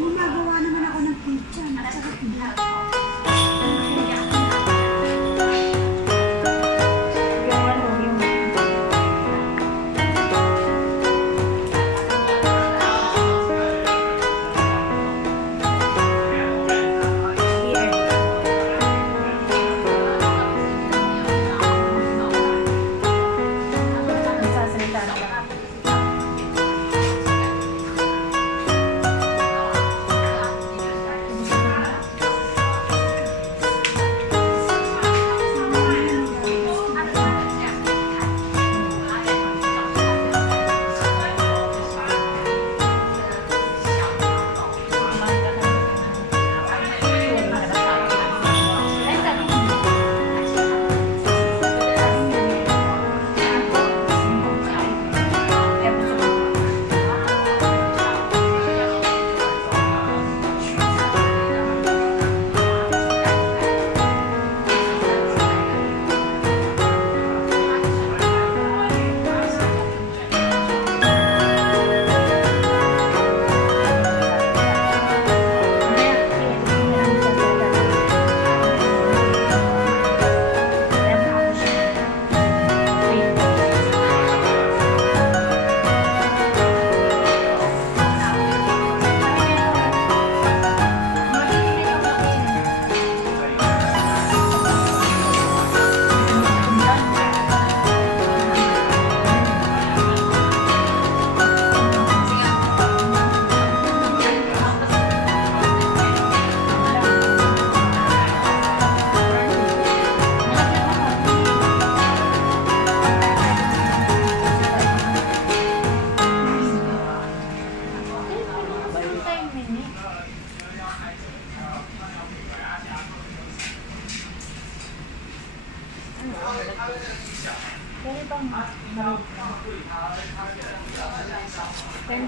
Gumagawa naman ako ng pizza. Masarap na. Pwede bang marunong ka? Pwede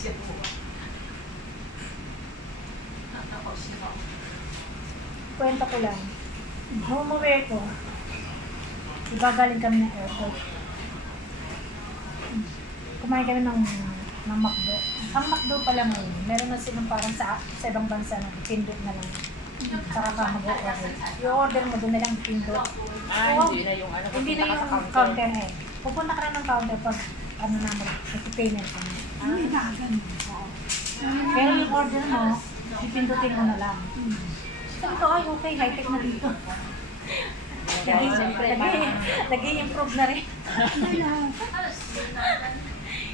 siya? Kwento ko lang. Umuwi ko. Ibagaling kami ng airport. Kumain kami ng McDo. Ang McDo pala ngayon, meron na silang parang sa ibang bansa na pindot na lang. Saka ka mag-order. I-order mo doon na lang pindot. Hindi na yung ano. Hindi na yung counter eh. Pupunta ka na ng counter pag ano na mag-payment ka na. Hindi na agad. Pero yung order mo, ipindutin mo na lang. Sabi ko, ay okay, high-tech na dito. Nag-i-improve na rin.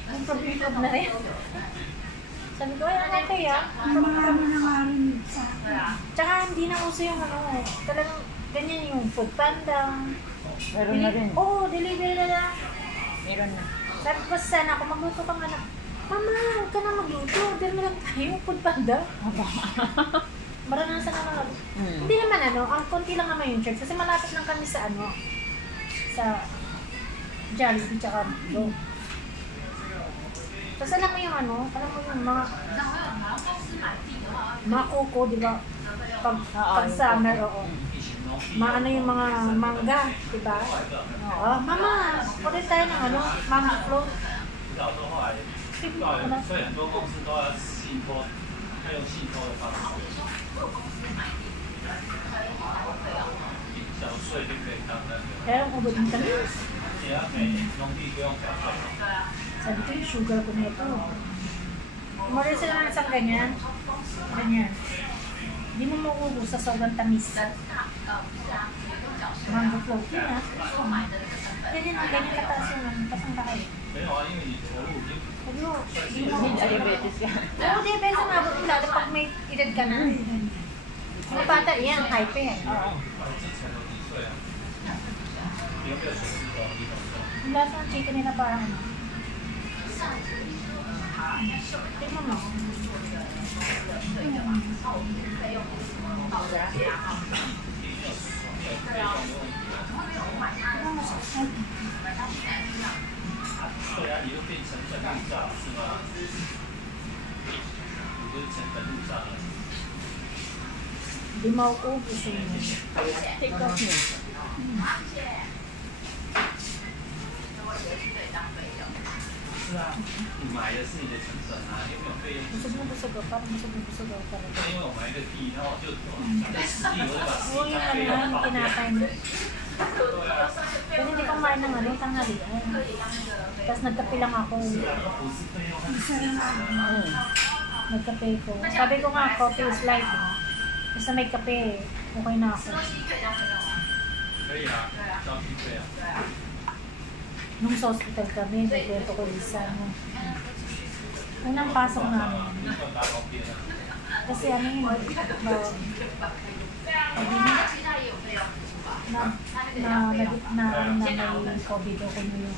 Improve na rin. Sabi ko, ay okay ah. Marami na nga rin sa akin. Tsaka hindi na uso yung ano, talagang ganyan yung food panda. Meron na rin. Oo, delivery na lang. Meron na. Sabi ko sana, kung magluto ka nga na, Mama, huwag ka na magluto. Order mo lang tayo, food panda. Maranasan na lang. Hindi naman ano, ang konti lang naman yung church. Kasi malapit lang kami sa ano, sa Jollibee tsaka Do. Tapos alam mo yung ano, alam mo yung mga kuko, di ba? Pag summer, oo. Maano yung mga mangga, di ba? Oo. Mama, order tayo ng ano, mango float. 所以很多公司都要信托，他用信托的方式，缴税就可以当那个。 Kaya ubod ng kami. 也要给农地不用缴税。 Sabi ko yung sugar ko nito. Umorder sila ng isang ganyan. Ganyan. Hindi mo maubos sa sobrang tamis. Mango float yun ha. Ganyan ang ganyan kataas yung kasang bakay. 没有啊，因为你投入已经。 Sabi mo, hindi mo. May diabetes ka. Oo, diabetes ang abot mo lalo pag may edad ka na. Mga bata, yan, hype yan. Oo. 之前都几岁啊？你有没有学习过？你懂不懂？ Yung lahat ng chicken nila parang ano. Tignan mo. 上是吗？你不是前在路上了？ Hindi mauubos yun. Take off niya. 是啊，你买的是你的成本啊，又没有费用。 Busog na busog ako. Parang busog na busog ako talaga. 因为我买一个地，然后我就在实地我就把实 Oo, 地 yung 费 ano 用 yung 跑掉。 kinakain mo. 对啊， Kasi hindi ko kumain ng ano, tanghalian. Tapos nagkape lang ako. 不是费用，它是Nagkape ko. Sabi ko nga, coffee is life. Basta may kape, okay na ako. 可以啊，交续费啊。 Nung sa hospital kami, nagkwento ko isa. Unang pasok namin. 你算打旁边啊。 Kasi ano yun, na may COVID ako yung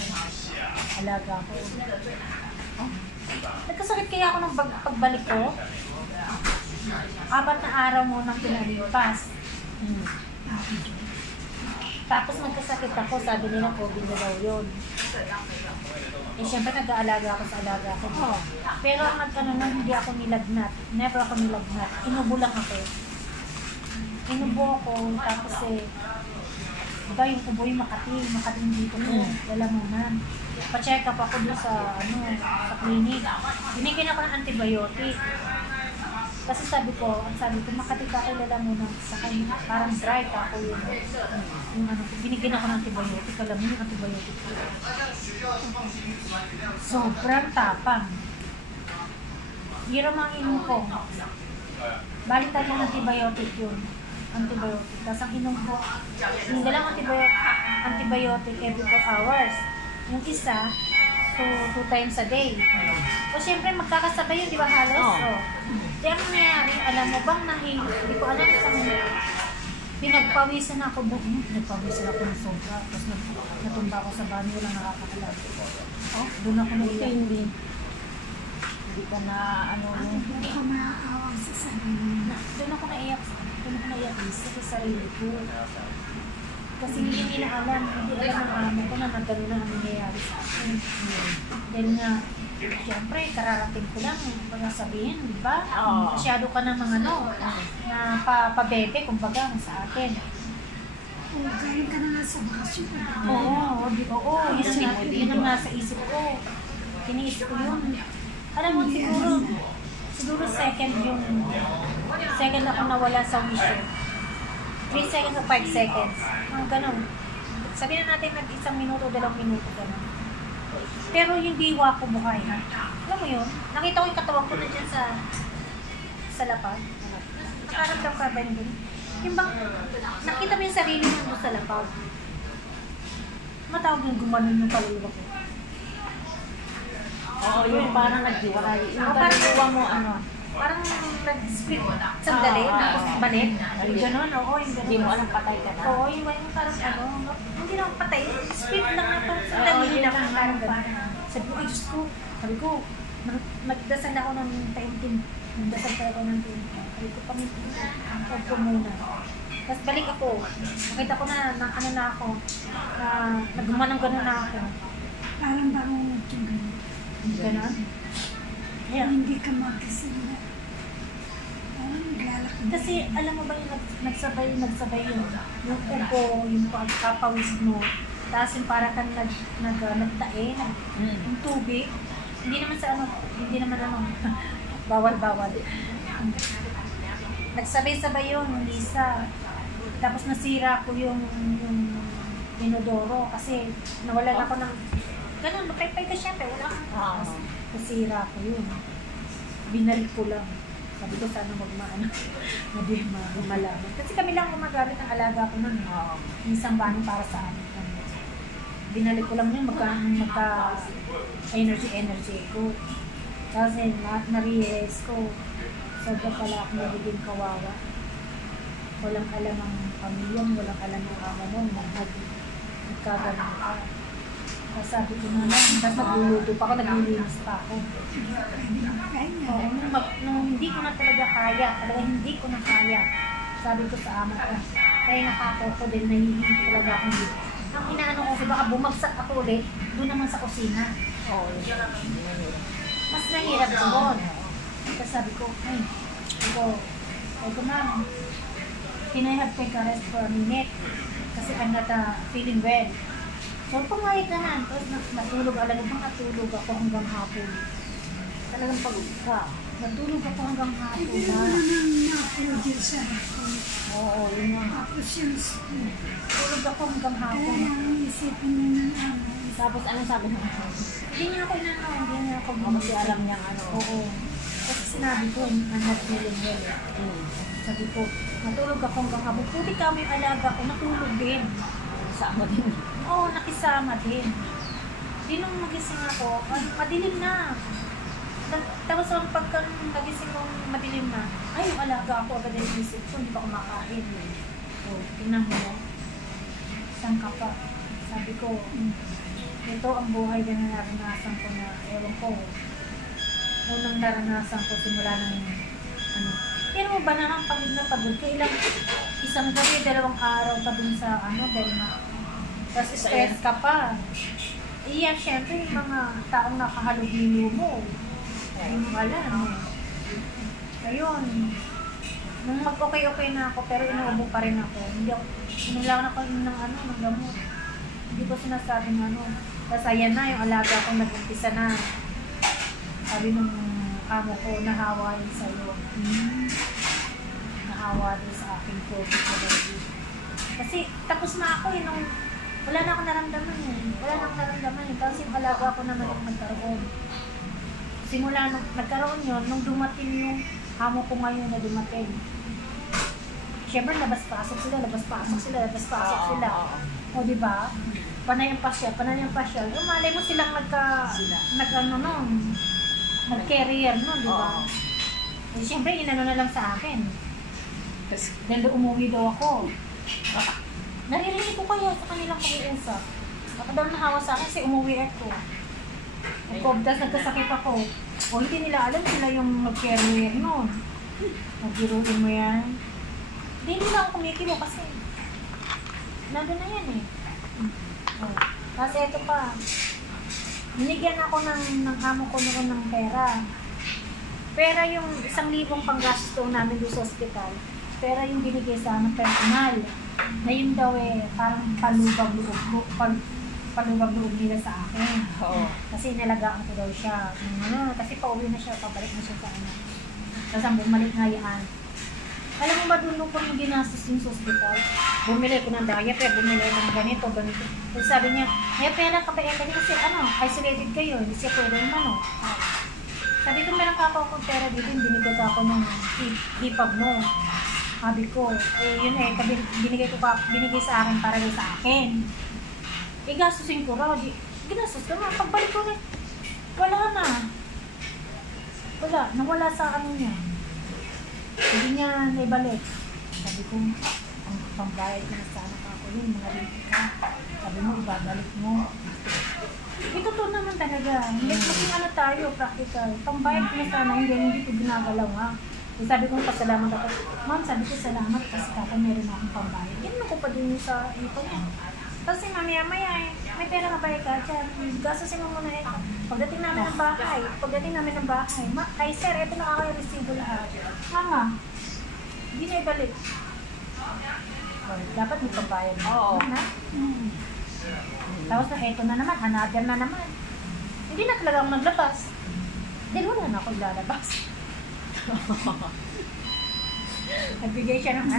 alaga ko. Nagkasakit kaya ako ng pagbalik ko. 4 na araw mo nang pinalipas. Tapos nagkasakit ako, sabi nila COVID na daw yun. Eh syempre nag-aalaga ako sa alaga ko. Pero ang nagkano nun, hindi ako nilagnat. Never ako nilagnat. Inubo lang ako. Inubo ako, tapos diba yung ubo yung makating dito ko. Lalamunan. Pa-check up ako doon sa clinic. Binigyan ako ng antibiotic. Kasi sabi ko, makati ka kay lalamunan sa kanya, parang dry ka ako yung binigyan ako ng antibiotic, alam mo yung antibiotic ko. Sobrang tapang. Hiram ang inom ko. Balik tayo ng antibiotic yun. Antibiotic. Tapos ang inom ko, yung dalang antibiotic every 4 hours. Yung isa, 2 times a day. O syempre magkakasabay yun, di ba halos? Kaya ang nangyayari, alam mo bang hindi ko alam kung pinagpawisan ako doon. Pinagpawisan ako ng sobra. Tapos natumba ako sa banyo, walang nakakaalam. Doon ako naiyak. Hindi ka na Hindi ko maaawag sa sarili. Doon ako naiyak sa sarili ko. Kasi hindi nila alam, hindi alam ng amo ko na nagano na ang nangyayari sa akin. Dahil nga, siyempre, kararating ko lang, mga sabihin, di ba? Masyado ka ng mga na pabebe, kumbaga, sa akin. Galing ka na nga sa bakasyon. Oo, yun ang nasa isip ko. Kiniisip ko yun. Alam mo, siguro second ako nawala sa wisyo. 3 seconds o 5 seconds. Ganun. Sabihin na natin nag-1 minuto, 2 minuto, ganun. Pero yung diwa ko buhay. Alam mo yun? Nakita ko yung katawan ko na dyan sa lapag. Nakaramdam ka ba yung yung bang, nakita mo yung sarili mo sa lapag. Matawag yung gumanon yung kaluluwa ko. Oo, yun parang nagdiwalay. Yung kaluluwa mo, parang nag-split sandali, tapos balik. Yung gano'n, oo, yung gano'n. Hindi mo alam patay ka na. Oo, yung parang hindi lang patay. Split lang na parang sandali lang. Parang gano'n. Sabi ko, ay Diyos ko, nagdasal ako ng taimtim. Nagdasal talaga ng taimtim. Sabi ko, huwag ko muna. Tapos balik ako. Nakita ko na ako, na nagmanang gano'n na ako. Parang bangungot yung gano'n. Gano'n? Yeah. Hindi ka magkasalita. Parang naglalakad. Kasi alam mo ba yung nagsabay yung upo, yung pagkapawis mo, tapos yung para kang nagtae, yung tubig. Hindi naman bawal. Nagsabay-sabay yun, Lisa. Tapos nasira ko yung inodoro kasi nawalan ako ng ganun, mapaypay ka syempre, wala kang nasira ko yun. Binalik ko lang. Sabi ko sana malaman. Kasi kami lang gumagamit ng alaga ko nun. Isang banin para sa amin. Binalik ko lang yun, magka-energy ko. Kasi na-realize ko, sobra pala ako nagiging kawawa. Walang alam ang pamilya, walang alam ang amo mo, nagkaganon ka. Tapos sabi ko na lang, tapos nagluluto pa ako, naglilinis pa ako. Oo, nung hindi ko na talaga kaya, hindi ko na kaya. Sabi ko sa ama ko, kaya nakako ko din, nahihingi talaga akong dito. Ang inaano ko, baka bumagsak ako ulit, doon naman sa kusina. Oo, yun. Mas nahirap doon. Tapos sabi ko, ma'am, can I have take a rest for a minute? Kasi I'm not feeling well. So, pumayag naman. Tapos natulog, alam mo bang natulog ako hanggang hapon. Talagang pagod ka. Natulog ako hanggang hapon. Hindi mo naman na-produce sa hapon. Oo, yun nga. Tapos yung Tulog ako hanggang hapon. kaya ang isipin mo ng ano. Tapos anong sabi ng Hindi niya ako hindi niya ako kasi alam niyang ano. Oo. Kasi sinabi ko, I'm not feeling well. Sabi ko, natulog ako hanggang hapon. Puti kami yung alaga ko, natulog din. Sama din. Oo, nakisama din. Di nung magising ako, madilim na. Tapos ang pagka nagising kong madilim na, ay, yung alaga ako agad yung isip ko, hindi pa kumakain. So, tingnan mo yan. Saan ka pa? Sabi ko, ito ang buhay na naranasan ko na, ewan ko, unang naranasan ko simula ng, pero mo ba na ang pagod na pagod ka? Isang gabi, 2 araw ka dun sa, dahil na, tapos stress ka pa. Iya, syempre, yung mga taong nakahalubilo mo, yung alam. Ayun. Nung mag-okay-okay na ako, pero inuubo pa rin ako. Inilawan ako ng gamot. Hindi ko sinasabing Tapos ayan na, yung alaga ko nag-umpisa na. Sabi nung amo ko, nahawa yun sa'yo. Nahawa din sa aking COVID. Kasi tapos na ako nung wala na akong naramdaman Tapos yung alaga ko naman yung nagkaroon. Simula nung nagkaroon yun, nung dumating yung amo ko ngayon na dumating. Siyempre, labas-pasok sila. O, di ba? Panay ang pasyal. Yung malay mo silang nag-carrier nun, di ba? Eh, siyempre, inano na lang sa akin. Dahil umuwi daw ako. Naririnig ko kaya sa kanilang pag-uusap. Baka daw nahawa sa akin kasi umuwi ako. Tapos nagkasakit ako. O hindi nila alam sila yung mag-carrier nun. Magbiruin mo yan. Hindi nila ako kumikimo kasi nandun na yan eh. Kasi ito pa. Binigyan ako ng amo ko noon ng pera. Pera yung 1,000 panggasto namin doon sa ospital. Pera yung binigay sa amin personal. Na yun daw parang palubag loob nila sa akin. Oo. Kasi nalagaan ko daw siya. Kasi pauwi na siya, pabalik na siya sa Tapos ang bumalik nga yan. Alam mo ba doon ko yung ginastos yung sa ospital? Bumili ko ng diaper, bumili ng ganito. Tapos sabi niya, may pera ka ba kasi isolated kayo, hindi siya pwede naman Sabi ko, meron ka ako pera dito, binigay ako ng hipag mo. Sabi ko, yun binigay sa akin para sa akin. Gastusin ko raw, ginastos ko na, pagbalik ko ulit, nawala sa niya. Hindi niya naibalik. Sabi ko, ang pambayad ko na sana ako yun, mga rinti ka. Sabi mo, ibabalik mo. Totoo naman talaga. Hindi maging tayo, practical. Pambayad ko na sana, hindi ko ginagalaw nga. Sabi ko, pasalamat ako. Ma'am, sabi ko, salamat kasi kako meron akong pambayad. Yan ko pa din sa ipon niya. Kasi mamaya may pera ka ba dyan? Gastusin mo muna ito. Pagdating namin ng bahay, ay sir, ito na ako yung resibo lahat. Mama, hindi na ibalik. Dapat may pambayad mo. Oo. Tapos na ito na naman, another na naman. Hindi na talaga ako naglabas. Dahil wala na ako lalabas. Nagbigay siya ng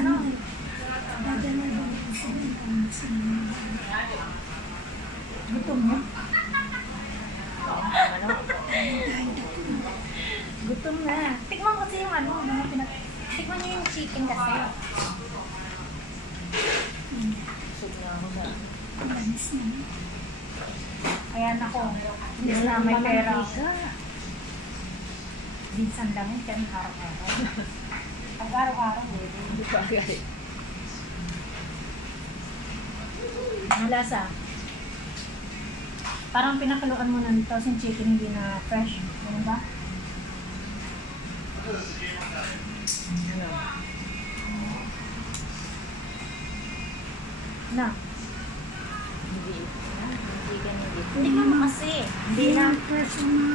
gutom niya. Gutom na. Tikman kasi yung tikman niyo yung chicken kasi. Sug na ako sa... Ayan ako. Hindi na may pera. Minsan lang yun, kaya araw-araw. Pag araw-araw, Hindi pa agad. malasa. Parang pinakaluan mo na nito yung chicken hindi na fresh. Ganun ba? Na. Hindi chicken hindi. Hindi naman kasi. Hindi na. Yung person na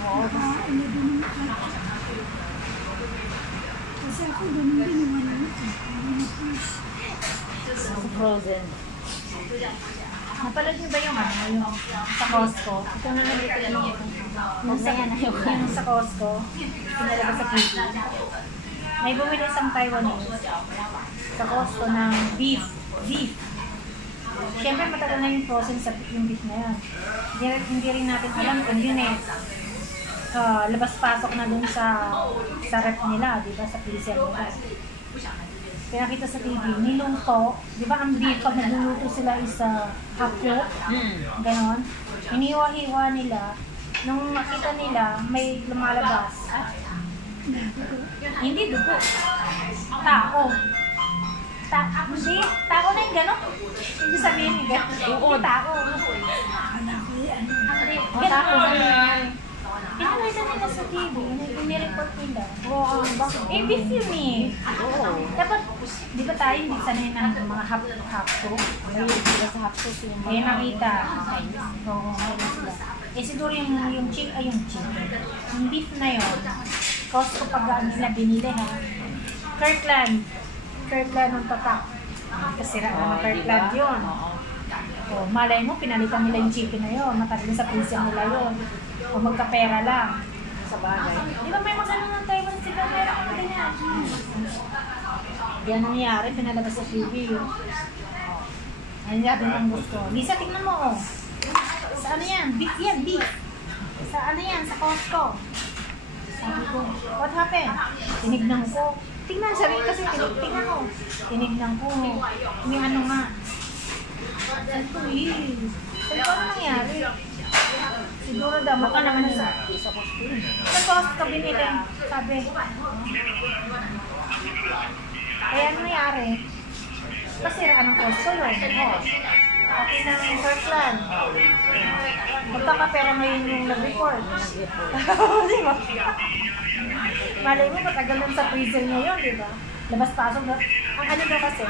Oo. ano din yung kasi ako ganun din yung ano yung fish. Frozen. Napalad niyo ba yung ano, yung sa Costco? Ito na nalito yan yung Huwag na yan, ayoko. yung sa Costco, pinalabas sa TV. May bumili isang Taiwanese sa Costco ng beef. Beef. Siyempre matagal na yung frozen sa yung beef na yan. Hindi rin natin alam kung yun labas-pasok na dun sa rep nila, di ba, sa freezer nila. Pinakita sa TV, niluto, di ba ang beef, pag nagluluto sila is half cook, ganon. Hiniwa-hiwa nila, nung makita nila, may lumalabas. Hindi dugo. Tao. Hindi, tao na yung ganon. Hindi sabihin yung ganon. Oo, tao. Wala ko yan. Tao, ganon. Pinakita nila sa TV, nag-report nila. Oo, bakit? Eh, beef yun eh. Oo. Dapat, di ba tayo hindi sanay na ng mga half-cook? Mahilig sila sa hot sauce yung Kaya nakita. Chinese. Oo, ayun sila. Eh siguro yung chicken. Yung beef na yun, Costco pag nila binili ha. Kirkland ng tatak. Kasira naman Kirkland yun. O, malay mo, pinalitan nila yung chicken na yun. Matagal sa freezer nila yun. O magkapera lang. Sa bagay. Di ba may magano ng Taiwan sila? Meron ka ganyan. Yan nangyari, pinalabas sa TV. Ano natin ang gusto. Lisa, tingnan mo. Sa ano yan? Beef yan, beef. Sa ano yan? Sa Costco. Sabi ko, what happened? Tinignan ko. Tingnan, sabi kasi, tingnan ko. Tinignan ko. May ano nga. Sabi ko, sabi ko, ano nangyari? Siguro daw, baka naman sa Costco binili. Sabi. Kaya ano nangyari? Kasiraan ng Costco yun. Okay ng Kirkland. Magkakapera ngayon yung nag-report. Di ba? Malay mo, matagal lang sa freezer niya yun, di ba? Labas-pasok na. Ang ano daw kasi,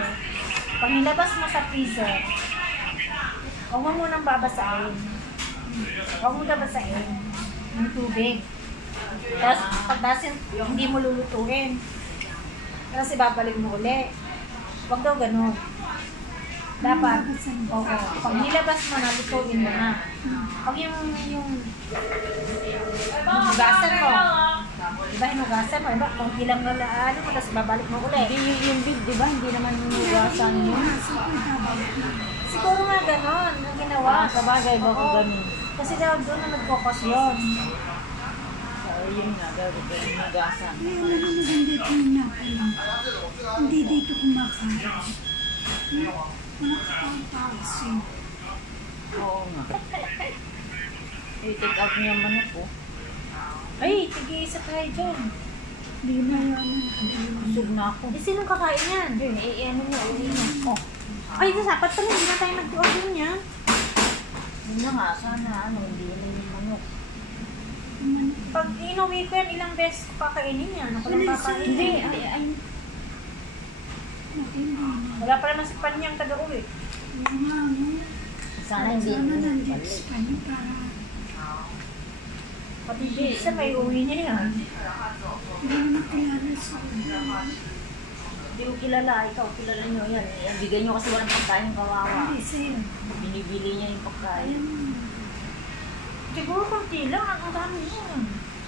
pag nilabas mo sa freezer, huwag mo munang babasahin. Huwag mo babasahin ng tubig. Tapos, pag hindi mo lulutuin. Tapos ibabalik mo uli. Huwag daw ganun. Dapat, oo. Pag nilabas mo na, lutuin mo na. Pag yung hugasan mo, diba hinugasan mo, diba? Kung ilang ano mo, tapos babalik mo uli. Hindi yung beef, di ba? Hindi naman hugasan yun. Siguro nga ganon ang ginawa. Sa bagay ba ko ganun? Kasi daw doon na nag-focus yun. So, yun nga, gawin ko yung hugasan. Kaya nanonood dito yung napalang. Hindi dito kumakain. Mga kapang-tawas yun. Oo nga. I-take out niya manok ko. Ay, tig-isa tayo dyan. Hindi na yan. Busog na ako. Eh, sinong kakain yan? Yun, ano niya, uli niya. Oh. Ay, dapat pala hindi na tayo nag-order niya. Yun na nga, sana hindi na yung manok. Pag inuwi ko yan, ilang beses kakainin yan. Ako lang kakainin. Hindi, ay. Wala pa naman si Panyang taga-uwi. Sana hindi. Sana nandito sa kanya para Pati pizza, may uwi niya yan. hindi na makilala sa Hindi ko kilala, ikaw kilala nyo yan. Bigyan nyo kasi walang pagkain kawawa. hindi sa'yo. Binibili niya yung pagkain. Siguro konti lang, ang dami yun.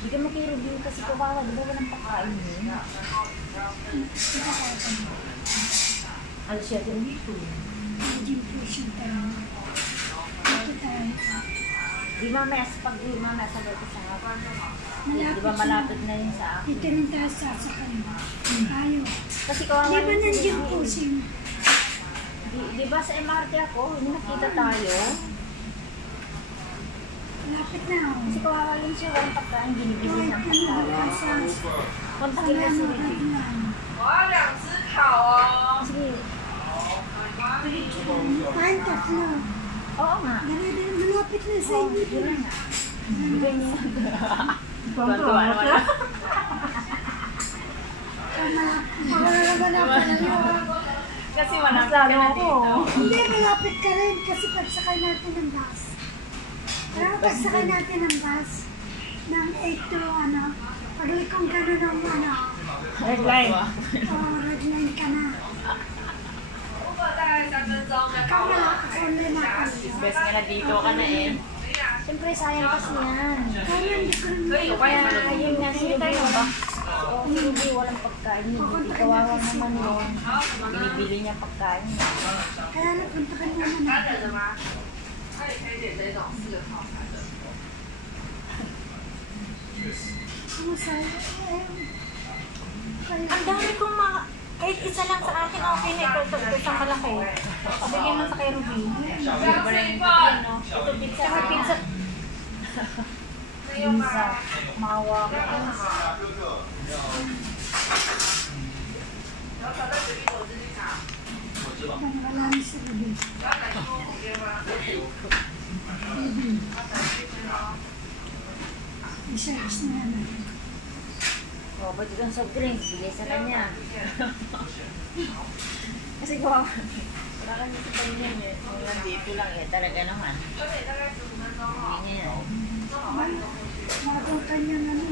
Hindi ka makireview kasi kawawa, di ba walang pagkain yun? Alas siya din dito. Hindi po siya tayo. Ito tayo. Di mamaya sabay ko sa hapon. Di ba Malapit malapit na yun sa akin? Dito rin tayo sasakay. Tayo. Kasi kawawa Di ba yung nandiyan po sinabi. siya? Di ba sa MRT ako, hindi nakita tayo. Malapit na ako. Kasi kawawa yun siya, walang pagkain, binibili Kahit ng ano pagkain. sa Kontakin ka si Ricky. Sige. Kahit tatlo. Oo nga. Dali, malapit na sa inyo. Yun na nga. Bigay niya. Tuwa naman ako. Wala na yun. Kasi malapit ka Lalo na ako. dito. Hindi, malapit ka rin kasi pagsakay natin ng bus. Pero pagsakay natin ng bus, ng 8 to ano, paglikong ka na ng ano, Red line. red line ka na. Ikaw na, ako ulit na ako. Best nga na dito ka na eh. Siyempre, sayang kasi yan. Kaya hindi ko rin Kaya yun nga si Ruby ba? O, si Ruby walang pagkain. Hindi kawawa naman yun. Binibili niya pagkain. Kaya napunta ka muna natin. Ano sa'yo? Kaya Ang dami kong mga... Kahit isa lang sa akin, okay na. Ito isang malaki. Bigyan mo sa kay Ruby. Ito pizza. Saka pizza. Pizza. Mawa ko. wala na sa gabi. I-search na natin. O, ba't itong soft drinks? Bigay sa kanya. Kasi gawa. Wala kang dito pa rin yan eh. Kung nandito lang eh, talaga naman. Hindi niya yan. Matong kanyang ano.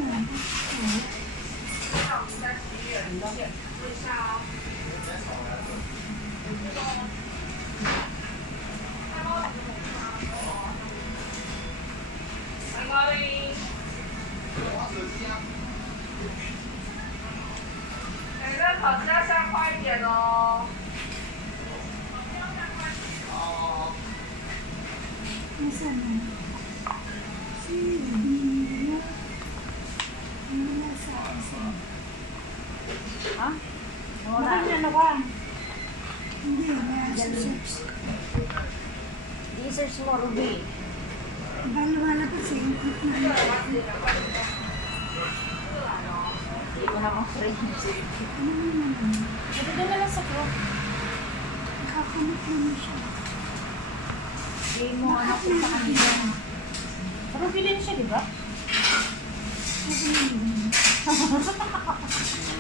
Nasaan na? Si Bino. Wala sa akin. Ha? Wala na na ba? Hindi, na-search. I-search mo, Ruby. Wala pa sa input na. Hindi ko naman free yung sirip. Ano naman? Ito doon na lang sa group. Nakakamot naman siya. Hindi mo ano kung sa kanila. Pero bilhin siya, di ba?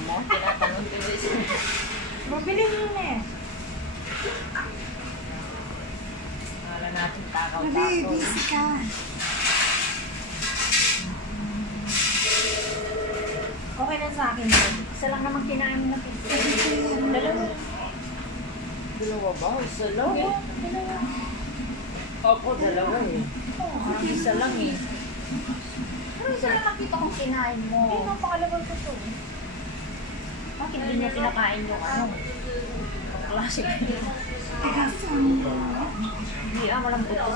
Mo, tinatanong ko siya. Mabilin yun eh. Wala natin takaw-takaw. Gabi, busy ka. Okay na sa akin yun. Isa lang naman kinain na pizza. Dalawa. Dalawa ba? Isa lang? Dalawa. Opo, dalawa eh. Isa lang eh. Pero isa lang nakita kong kinain mo. Eh, ang pangalawang ko to. Bakit hindi niya pinakain yung ano? Ang classic. Tagas ang Hindi malambot ko.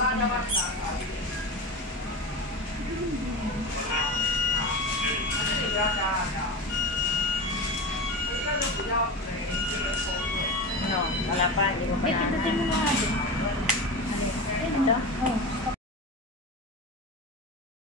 Ano? Wala pa, hindi mo pa Eh, na. pindutin mo na nga din. Ano? Ito? Oh.